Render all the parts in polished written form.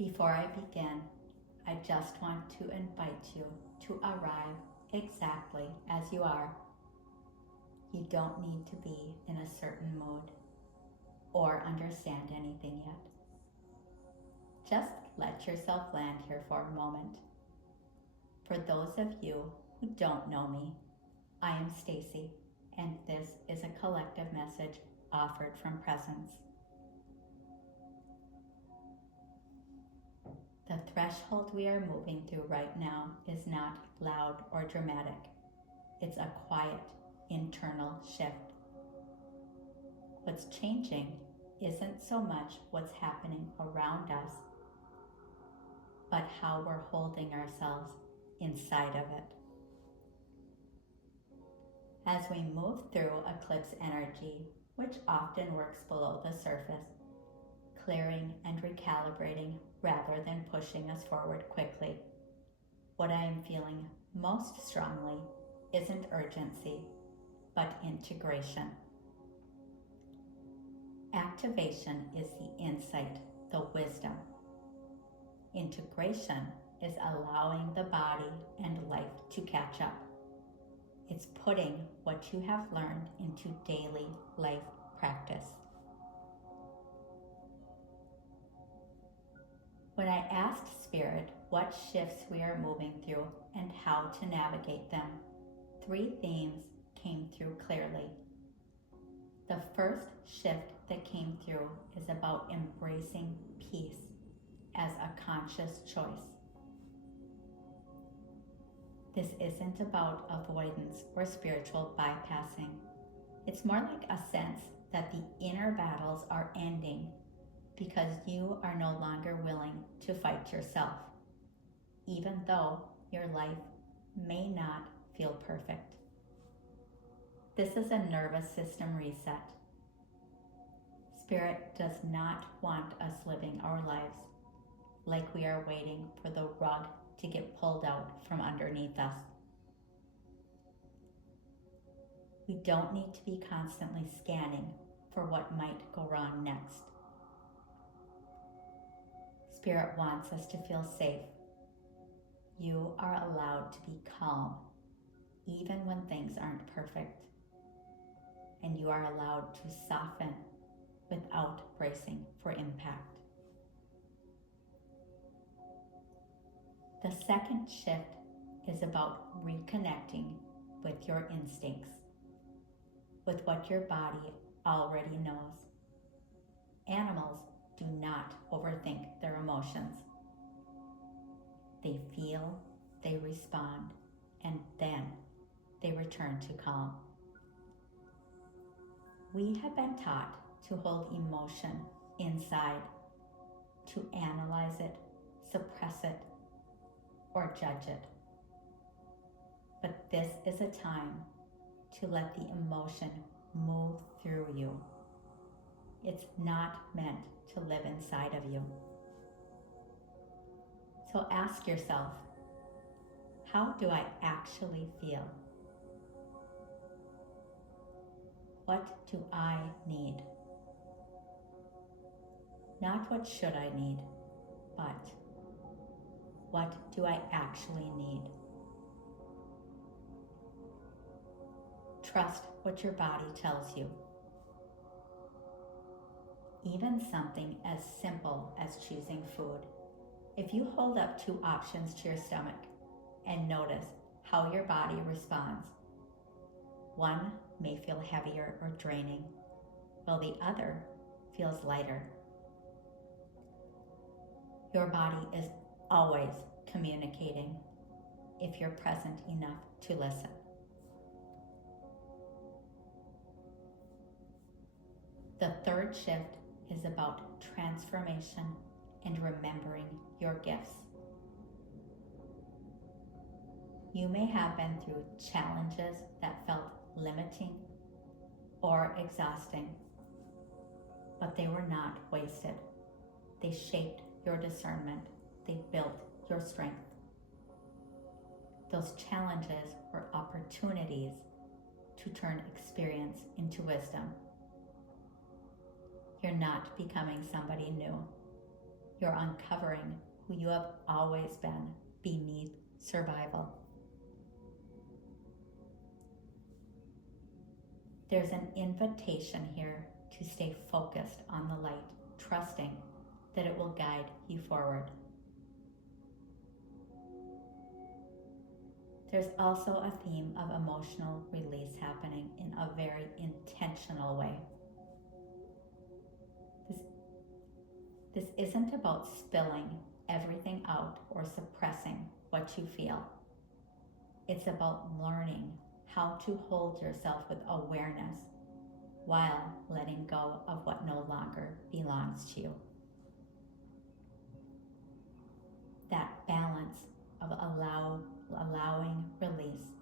Before I begin, I just want to invite you to arrive exactly as you are. You don't need to be in a certain mood or understand anything yet. Just let yourself land here for a moment. For those of you who don't know me, I am Staci, and this is a collective message offered from presence. The threshold we are moving through right now is not loud or dramatic. It's a quiet, internal shift. What's changing isn't so much what's happening around us, but how we're holding ourselves inside of it. As we move through eclipse energy, which often works below the surface, clearing and recalibrating rather than pushing us forward quickly, what I am feeling most strongly isn't urgency, but integration. Activation is the insight, the wisdom. Integration is allowing the body and life to catch up. It's putting what you have learned into daily life practice. When I asked Spirit what shifts we are moving through and how to navigate them, 3 themes came through clearly. The first shift that came through is about embracing peace as a conscious choice. This isn't about avoidance or spiritual bypassing. It's more like a sense that the inner battles are ending because you are no longer willing to fight yourself, even though your life may not feel perfect. This is a nervous system reset. Spirit does not want us living our lives like we are waiting for the rug to get pulled out from underneath us. We don't need to be constantly scanning for what might go wrong next. Spirit wants us to feel safe. You are allowed to be calm, even when things aren't perfect. And you are allowed to soften without bracing for impact. The second shift is about reconnecting with your instincts, with what your body already knows. Animals do not overthink their emotions. They feel, they respond, and then they return to calm. We have been taught to hold emotion inside, to analyze it, suppress it, or judge it. But this is a time to let the emotion move through you. It's not meant to live inside of you. So ask yourself, how do I actually feel? What do I need? Not what should I need, but what do I actually need? Trust what your body tells you. Even something as simple as choosing food. If you hold up 2 options to your stomach and notice how your body responds, one may feel heavier or draining, while the other feels lighter. Your body is always communicating if you're present enough to listen. The third shift is about transformation and remembering your gifts. You may have been through challenges that felt limiting or exhausting, but they were not wasted. They shaped your discernment. They built your strength. Those challenges were opportunities to turn experience into wisdom. You're not becoming somebody new. You're uncovering who you have always been beneath survival. There's an invitation here to stay focused on the light, trusting that it will guide you forward. There's also a theme of emotional release happening in a very intentional way. This isn't about spilling everything out or suppressing what you feel. It's about learning how to hold yourself with awareness while letting go of what no longer belongs to you. That balance of allowing release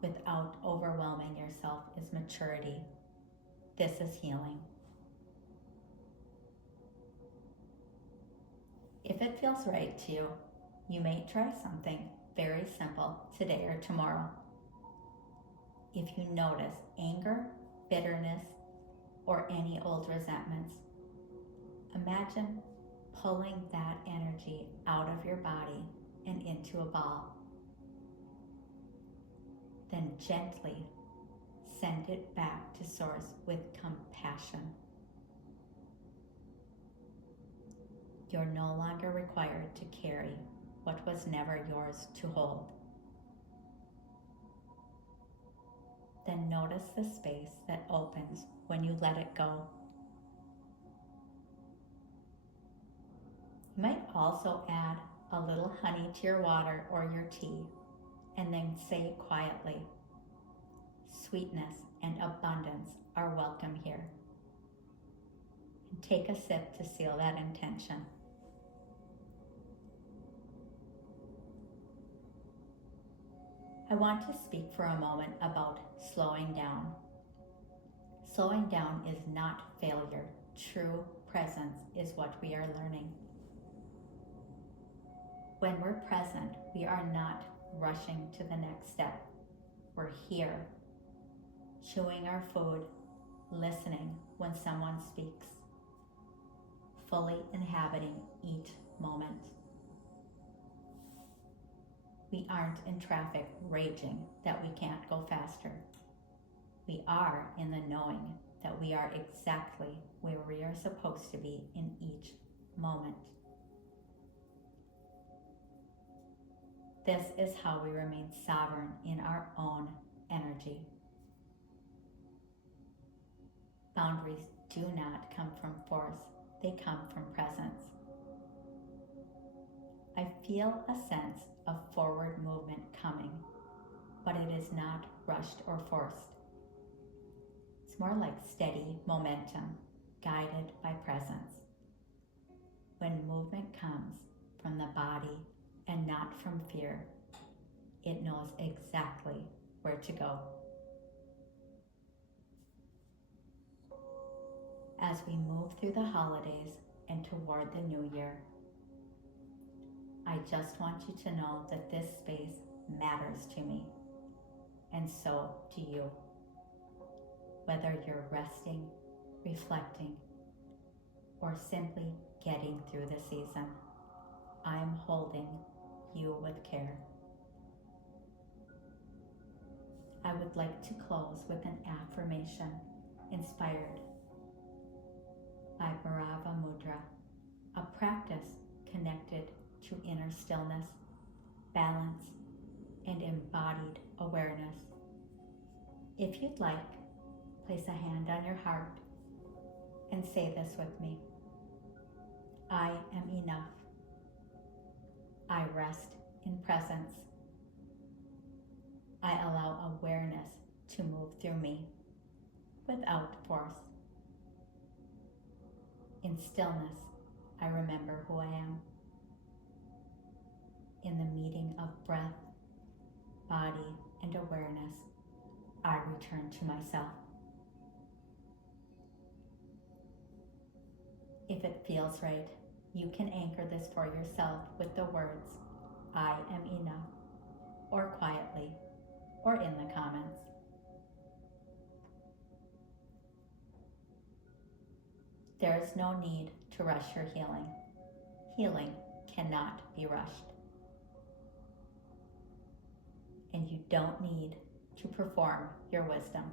without overwhelming yourself is maturity. This is healing. If it feels right to you, you may try something very simple today or tomorrow. If you notice anger, bitterness, or any old resentments, imagine pulling that energy out of your body and into a ball. Then gently send it back to Source with compassion. You're no longer required to carry what was never yours to hold. Then notice the space that opens when you let it go. You might also add a little honey to your water or your tea, and then say quietly, sweetness and abundance are welcome here. And take a sip to seal that intention. I want to speak for a moment about slowing down. Slowing down is not failure. True presence is what we are learning. When we're present, we are not rushing to the next step. We're here, chewing our food, listening when someone speaks, fully inhabiting each moment. We aren't in traffic raging that we can't go faster. We are in the knowing that we are exactly where we are supposed to be in each moment. This is how we remain sovereign in our own energy. Boundaries do not come from force, they come from presence. I feel a sense of forward movement coming, but it is not rushed or forced. It's more like steady momentum, guided by presence. When movement comes from the body and not from fear, it knows exactly where to go. As we move through the holidays and toward the new year, I just want you to know that this space matters to me, and so do you. Whether you're resting, reflecting, or simply getting through the season, I'm holding you with care. I would like to close with an affirmation inspired by Bharava Mudra, a practice connected to inner stillness, balance, and embodied awareness. If you'd like, place a hand on your heart and say this with me. I am enough. I rest in presence. I allow awareness to move through me without force. In stillness, I remember who I am. In the meeting of breath, body, and awareness, I return to myself. If it feels right, you can anchor this for yourself with the words, I am enough, or quietly, or in the comments. There is no need to rush your healing. Healing cannot be rushed. And you don't need to perform your wisdom.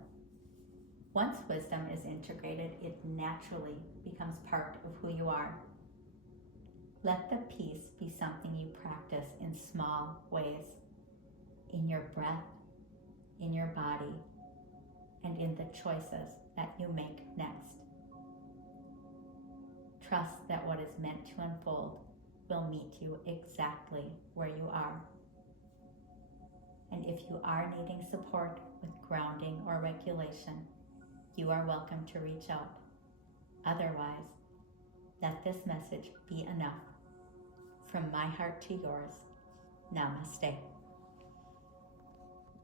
Once wisdom is integrated, it naturally becomes part of who you are. Let the peace be something you practice in small ways, in your breath, in your body, and in the choices that you make next. Trust that what is meant to unfold will meet you exactly where you are. And if you are needing support with grounding or regulation, you are welcome to reach out. Otherwise, let this message be enough. From my heart to yours, namaste.